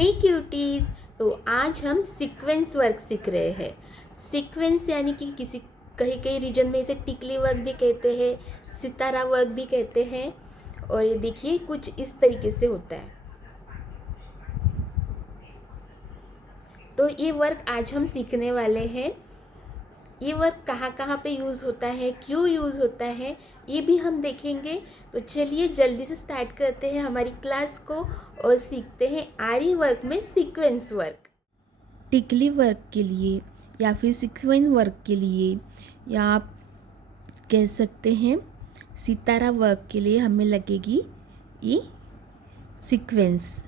हे cuties. तो आज हम सीक्वेंस वर्क सीख रहे हैं। सीक्वेंस यानी कि कहीं कहीं रीजन में इसे टिकली वर्क भी कहते हैं, सितारा वर्क भी कहते हैं। और ये देखिए कुछ इस तरीके से होता है। तो ये वर्क आज हम सीखने वाले हैं। ये वर्क कहाँ कहाँ पे यूज़ होता है, क्यों यूज़ होता है, ये भी हम देखेंगे। तो चलिए जल्दी से स्टार्ट करते हैं हमारी क्लास को और सीखते हैं आरी वर्क में सीक्वेंस वर्क। टिकली वर्क के लिए या फिर सीक्वेंस वर्क के लिए या आप कह सकते हैं सितारा वर्क के लिए हमें लगेगी ये सीक्वेंस,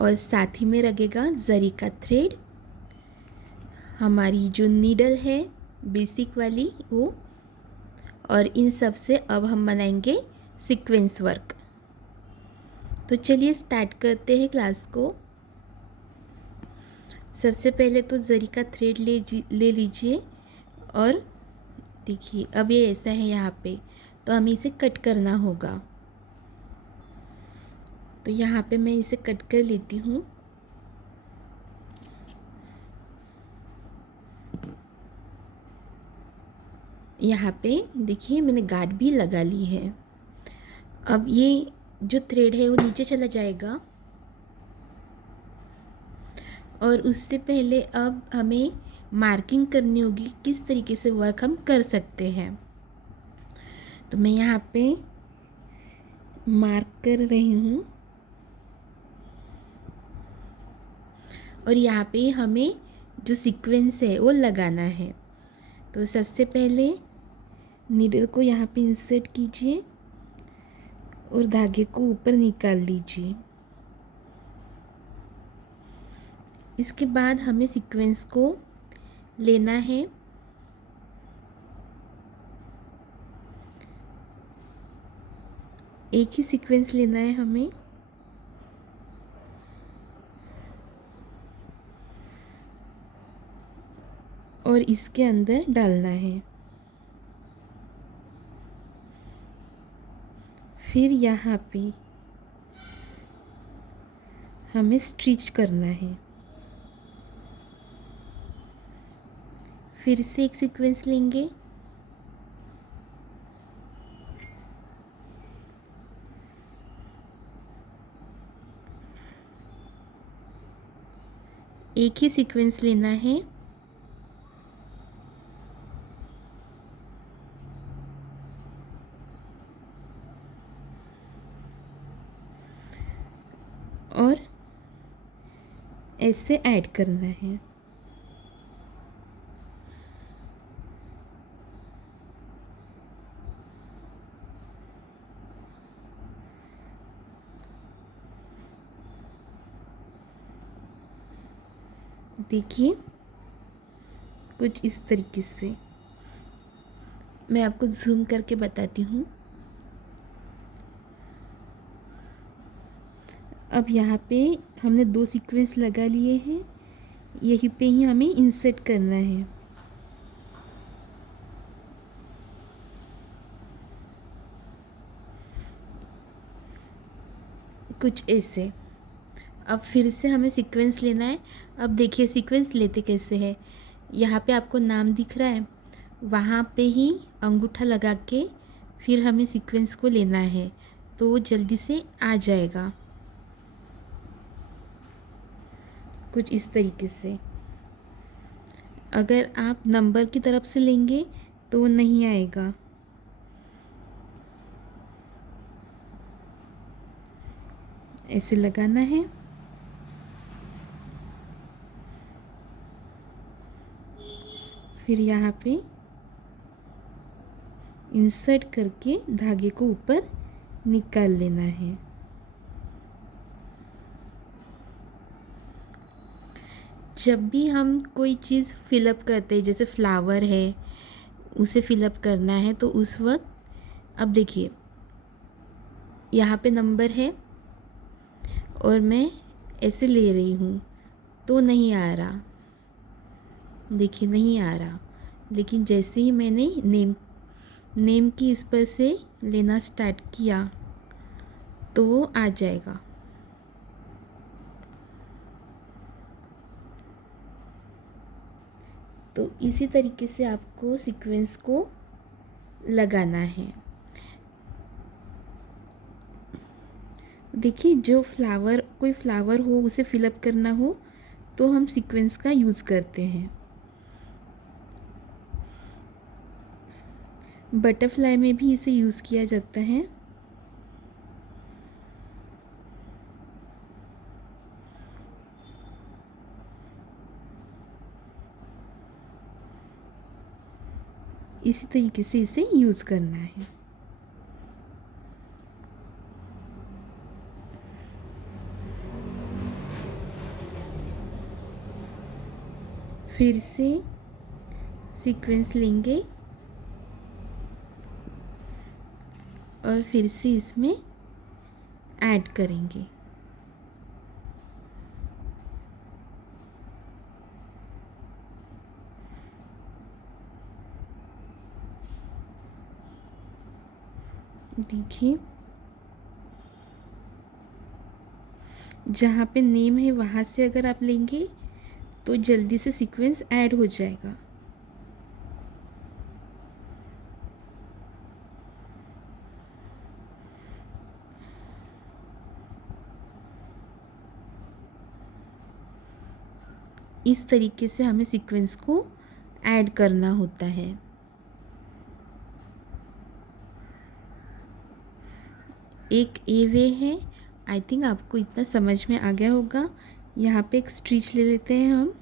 और साथ ही में लगेगा जरी का थ्रेड, हमारी जो नीडल है बेसिक वाली वो, और इन सब से अब हम बनाएंगे सीक्वेंस वर्क। तो चलिए स्टार्ट करते हैं क्लास को। सबसे पहले तो जरी का थ्रेड ले लीजिए और देखिए अब ये ऐसा है यहाँ पे, तो हमें इसे कट करना होगा। तो यहाँ पे मैं इसे कट कर लेती हूँ। यहाँ पे देखिए मैंने गार्ड भी लगा ली है। अब ये जो थ्रेड है वो नीचे चला जाएगा, और उससे पहले अब हमें मार्किंग करनी होगी किस तरीके से वर्क हम कर सकते हैं। तो मैं यहाँ पे मार्क कर रही हूँ, और यहाँ पे हमें जो सीक्वेंस है वो लगाना है। तो सबसे पहले नीडल को यहाँ पे इंसर्ट कीजिए और धागे को ऊपर निकाल लीजिए। इसके बाद हमें सीक्वेंस को लेना है। एक ही सीक्वेंस लेना है हमें, और इसके अंदर डालना है। फिर यहाँ पे हमें स्टिच करना है। फिर से एक सीक्वेंस लेंगे, एक ही सीक्वेंस लेना है, और ऐसे ऐड करना है। देखिए कुछ इस तरीके से। मैं आपको जूम करके बताती हूँ। अब यहाँ पे हमने 2 सीक्वेंस लगा लिए हैं, यहीं पे ही हमें इंसर्ट करना है। कुछ ऐसे। अब फिर से हमें सीक्वेंस लेना है। अब देखिए सीक्वेंस लेते कैसे है। यहाँ पे आपको नाम दिख रहा है, वहाँ पे ही अंगूठा लगा के फिर हमें सीक्वेंस को लेना है, तो वो जल्दी से आ जाएगा। कुछ इस तरीके से। अगर आप नंबर की तरफ से लेंगे तो वो नहीं आएगा। ऐसे लगाना है। फिर यहाँ पे इंसर्ट करके धागे को ऊपर निकाल लेना है। जब भी हम कोई चीज़ फिलअप करते हैं, जैसे फ्लावर है उसे फिलअप करना है, तो उस वक्त अब देखिए यहाँ पे नंबर है और मैं ऐसे ले रही हूँ तो नहीं आ रहा। देखिए नहीं आ रहा, लेकिन जैसे ही मैंने नेम की इस पर से लेना स्टार्ट किया तो आ जाएगा। तो इसी तरीके से आपको सीक्वेंस को लगाना है। देखिए, जो फ्लावर, कोई फ्लावर हो उसे फिलअप करना हो तो हम सीक्वेंस का यूज़ करते हैं। बटरफ्लाई में भी इसे यूज़ किया जाता है। इसी तरीके से इसे यूज़ करना है। फिर से सीक्वेंस लेंगे और फिर से इसमें ऐड करेंगे। देखिए, जहाँ पे नेम है वहाँ से अगर आप लेंगे तो जल्दी से सीक्वेंस ऐड हो जाएगा। इस तरीके से हमें सीक्वेंस को ऐड करना होता है। एक ए वे है। आई थिंक आपको इतना समझ में आ गया होगा। यहाँ पे एक स्टिच ले लेते हैं हम।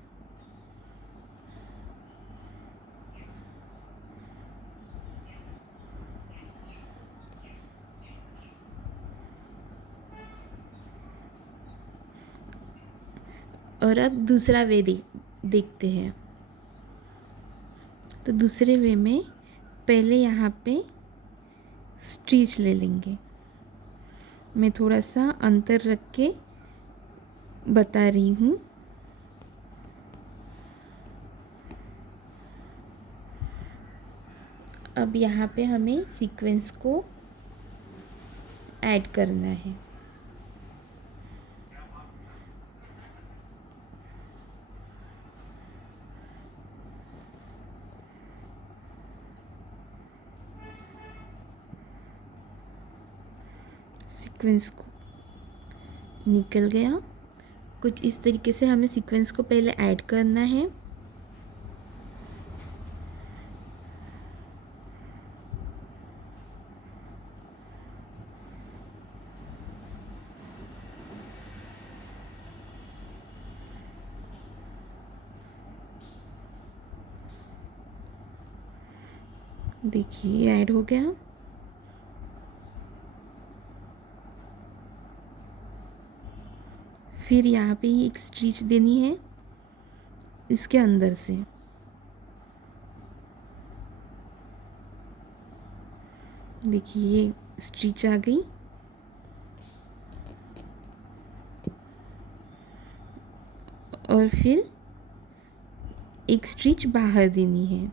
और अब दूसरा वे देखते हैं। तो दूसरे वे में पहले यहाँ पे स्टिच ले लेंगे। मैं थोड़ा सा अंतर रख के बता रही हूँ। अब यहाँ पे हमें सीक्वेंस को ऐड करना है। सीक्वेंस को निकल गया। कुछ इस तरीके से हमें सीक्वेंस को पहले ऐड करना है। देखिए, ऐड हो गया। फिर यहाँ पे एक स्टिच देनी है इसके अंदर से। देखिए, ये स्टिच आ गई। और फिर एक स्टिच बाहर देनी है।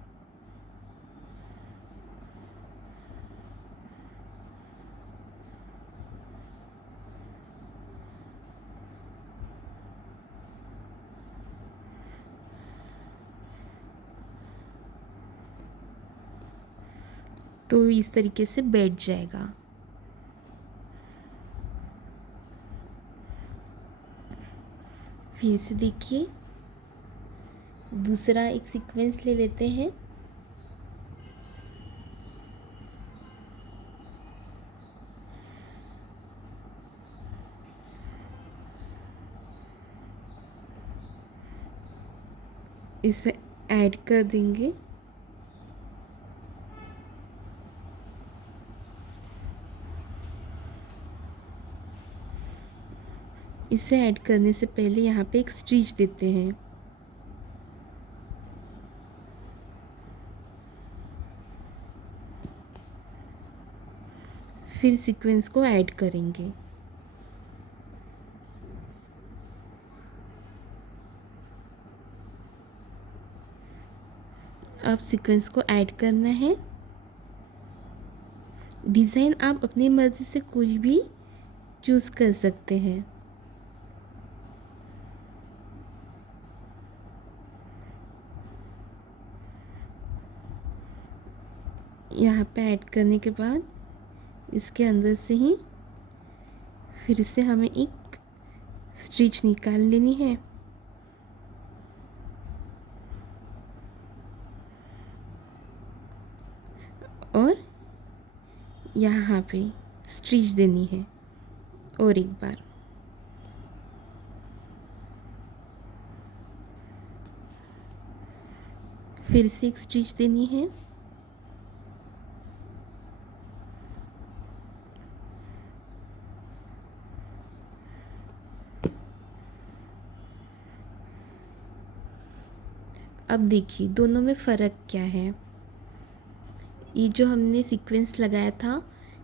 तो इस तरीके से बैठ जाएगा। फिर से देखिए, दूसरा एक सीक्वेंस ले लेते हैं। इसे ऐड कर देंगे। इसे ऐड करने से पहले यहाँ पे एक स्टिच देते हैं। फिर सीक्वेंस को ऐड करेंगे। अब सीक्वेंस को ऐड करना है। डिज़ाइन आप अपनी मर्ज़ी से कुछ भी चूज़ कर सकते हैं। यहाँ पे ऐड करने के बाद इसके अंदर से ही फिर से हमें एक स्टिच निकाल लेनी है और यहाँ पे स्टिच देनी है और एक बार। फिर से एक स्टिच देनी है अब देखिए दोनों में फ़र्क क्या है। ये जो हमने सीक्वेंस लगाया था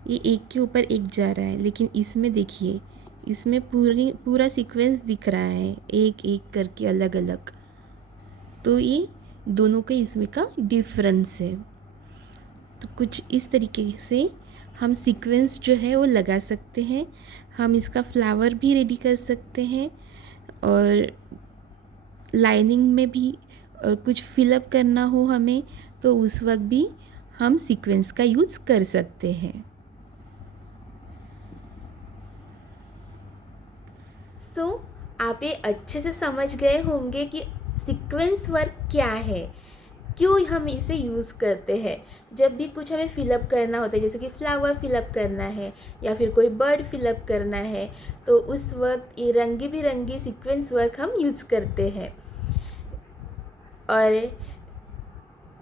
ये एक के ऊपर एक जा रहा है, लेकिन इसमें देखिए इसमें पूरा सीक्वेंस दिख रहा है एक एक करके अलग अलग। तो ये दोनों के इसमें का डिफरेंस है। तो कुछ इस तरीके से हम सीक्वेंस जो है वो लगा सकते हैं। हम इसका फ्लावर भी रेडी कर सकते हैं और लाइनिंग में भी और कुछ फिलअप करना हो हमें तो उस वक्त भी हम सीक्वेंस का यूज़ कर सकते हैं। सो आप ये अच्छे से समझ गए होंगे कि सीक्वेंस वर्क क्या है, क्यों हम इसे यूज़ करते हैं। जब भी कुछ हमें फिलअप करना होता है, जैसे कि फ्लावर फिलअप करना है या फिर कोई बर्ड फिलअप करना है, तो उस वक्त ये रंगी बिरंगी सीक्वेंस वर्क हम यूज़ करते हैं। और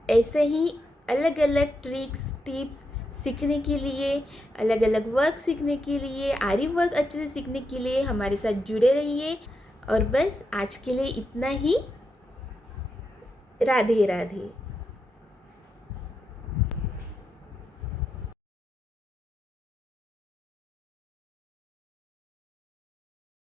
ऐसे ही अलग अलग ट्रिक्स टिप्स सीखने के लिए, अलग अलग वर्क सीखने के लिए, आरी वर्क अच्छे से सीखने के लिए हमारे साथ जुड़े रहिए। और बस आज के लिए इतना ही। राधे राधे।